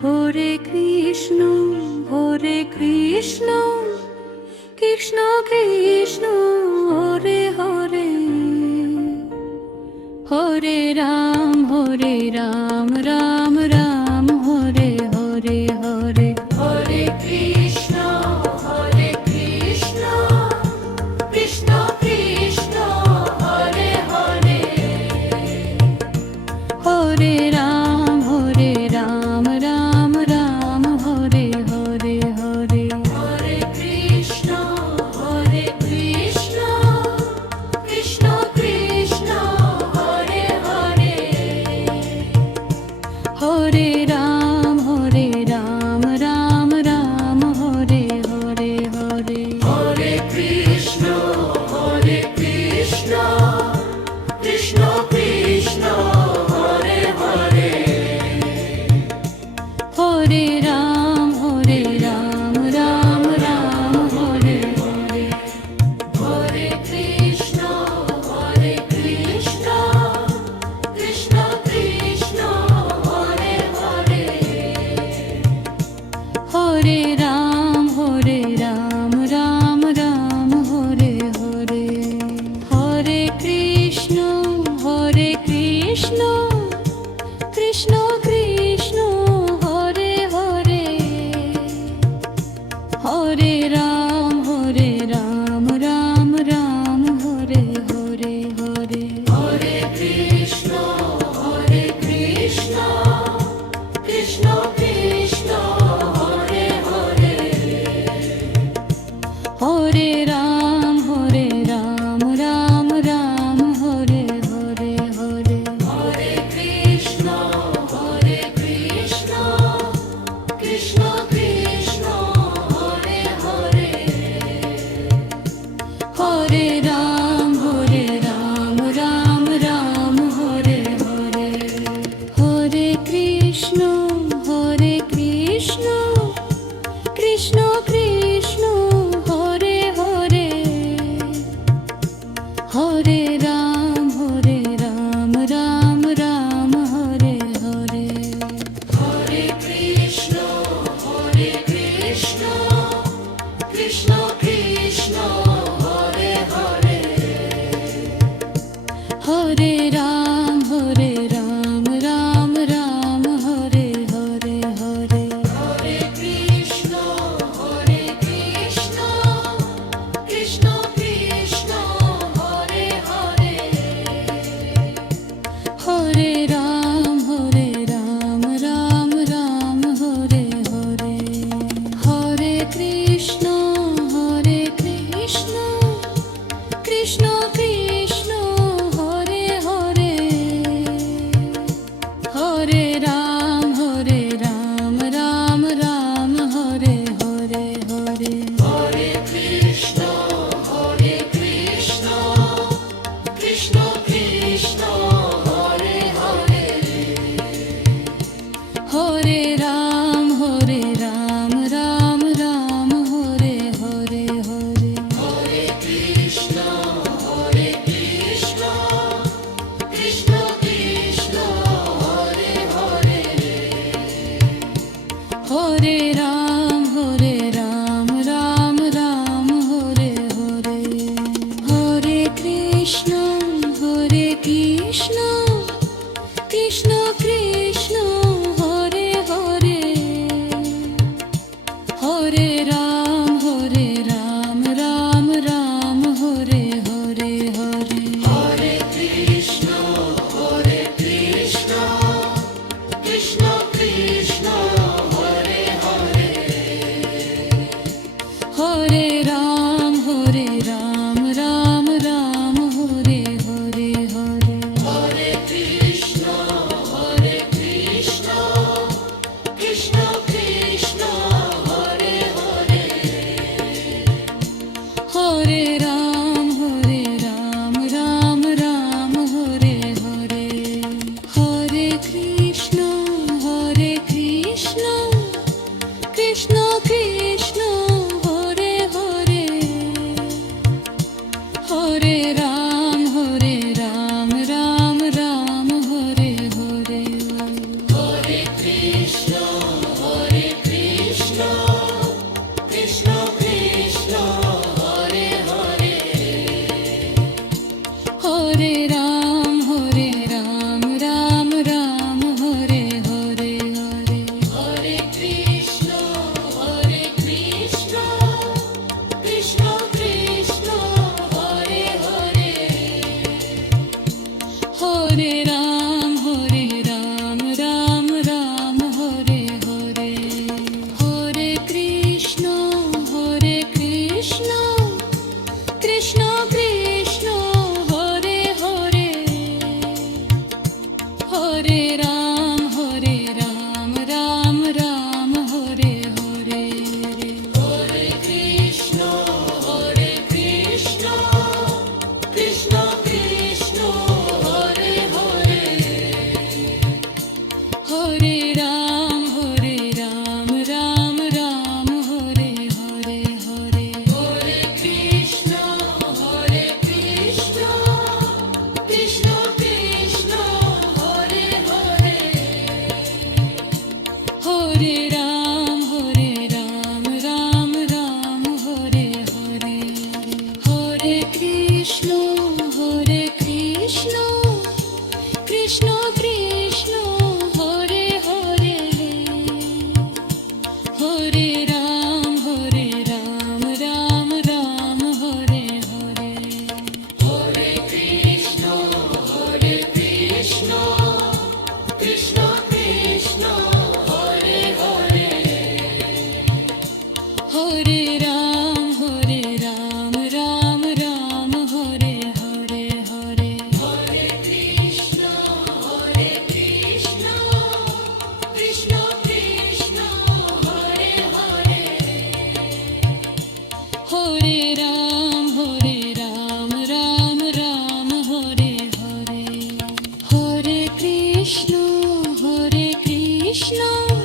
Hare Krishna Krishna Krishna Hare Hare, Hare Ram Ram Ram Hare Hare Hare. Hare Krishna Krishna Krishna Hare Hare, Hare Ram Ram Ram Hare Hare Hare. Hare Krishna Krishna Krishna Hare Hare, Hare Ram Ram Ram Hare Hare Hare. Hare Krishna Krishna Krishna Hare Hare, Hare Ram Ram Ram Hare Hare. Hare Krishna Krishna Krishna Hare Hare, Hare Ram Ram Ram Hare Hare. Hare Krishna Krishna Krishna Hare Hare, Hare Ram Ram Ram Hare Hare Hare. Hare Krishna Krishna Krishna Hare Hare, Hare Ram Ram Ram Hare Hare Hare. Hare Krishna Krishna Krishna Hare Hare, Hare Ram Ram Ram Hare Hare. Hare Krishna Krishna Krishna Hare Hare, Hare Ram Ram Ram Hare Hare. Hare Krishna Krishna Krishna Hare Hare, Hare Ram Ram Ram Hare Hare Hare. Hare Krishna Krishna Krishna Hare Hare, Hare Ram Ram Ram Hare Hare. Hare Krishna Krishna Krishna Hare Hare, Hare Ram Ram Ram Hare Hare Hare. Hare Krishna Krishna Krishna Hare Hare, Hare Ram Ram Ram Hare Hare Hare. Hare Krishna Krishna Krishna Hare Hare, Hare Ram Ram Ram Hare Hare. Hare Krishna Krishna Krishna Hare Hare, Hare Ram Ram Ram Hare Hare Hare. Hare Krishna Krishna Krishna Hare Hare, Hare Ram Ram Ram Hare Hare Hare. Hare Krishna Krishna Krishna Hare Hare, Hare Ram Ram Ram Hare Hare. Hare Krishna Krishna Krishna